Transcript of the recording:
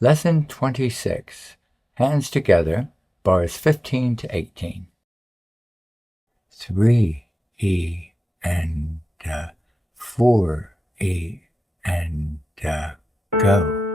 Lesson 26. Hands together, bars 15 to 18. 3 E and 4 E and go.